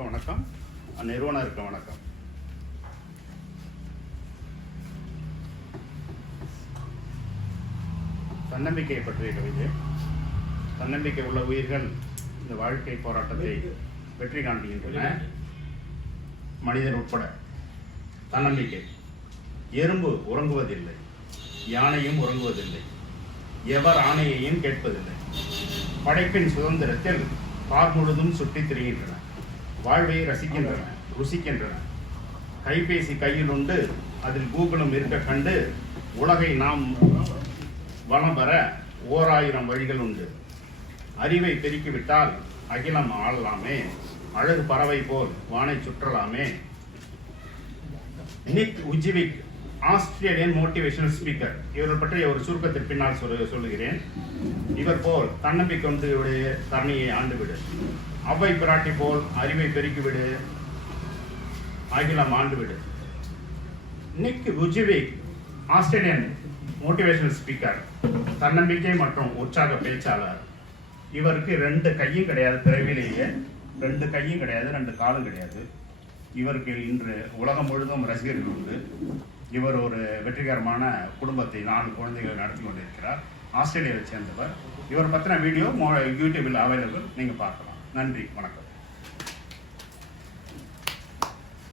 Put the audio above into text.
அனைவருக்கும் வணக்கம். நிறுவனருக்கு வணக்கம். தன்னம்பிக்கையை பற்றிய கவிதை. தன்னம்பிக்கை உள்ள உயிர்கள் இந்த வாழ்க்கை போராட்டத்தை வெற்றி காண்கின்றன, மனிதன் உட்பட. தன்னம்பிக்கை. எறும்பு உறங்குவதில்லை, யானையும் உறங்குவதில்லை, எவர் ஆணையையும் கேட்பதில்லை. படைப்பின் சுதந்திரத்தில் பார் முழுதும் சுற்றித் திரிகின்றன, வாழ்வை ரசிக்கின்றன, ருசிக்கின்றன. கைபேசி கையில் உண்டு, அதில் கூகுளும் இருக்க கண்டு உலகை நாம் வளம் பெற 1000 வழிகள் உண்டு. அறிவை பெருக்கிவிட்டால் அகிலம் ஆளலாமே, அழகு பறவை போல் வானை சுற்றலாமே. நிக் உஜ்விக், ஆஸ்திரேலியன் மோட்டிவேஷனல் ஸ்பீக்கர். இவர்கள் பற்றிய ஒரு சுருக்கத்திற்கு பின்னால் சொல்லுகிறேன். இவர் போல் தன்னம்பிக்கை கொண்டு விடு, தரணியை ஆண்டுவிடு. அவ்வை பிராட்டி போல் அறிவை பெருக்கிவிடு, அகிலம் ஆண்டுவிடு. நிக் உஜ்விக், ஆஸ்திரேலியன் மோட்டிவேஷனல் ஸ்பீக்கர், தன்னம்பிக்கை மற்றும் உற்சாக பேச்சாளர். இவருக்கு 2 கையும் கிடையாது, பிறவிலேயே 2 கையும் கிடையாது, 2 காலும் கிடையாது. இவருக்கு இன்று உலகம் முழுதும் ரசிகர்கள் உண்டு. இவர் ஒரு வெற்றிகரமான குடும்பத்தை 4 குழந்தைகள் நடத்தி கொண்டிருக்கிறார். ஆஸ்திரேலியாவை சேர்ந்தவர். இவர் பற்றின வீடியோ யூடியூபில் அவைலபிள், நீங்கள் பார்க்கலாம். நன்றி, வணக்கம்.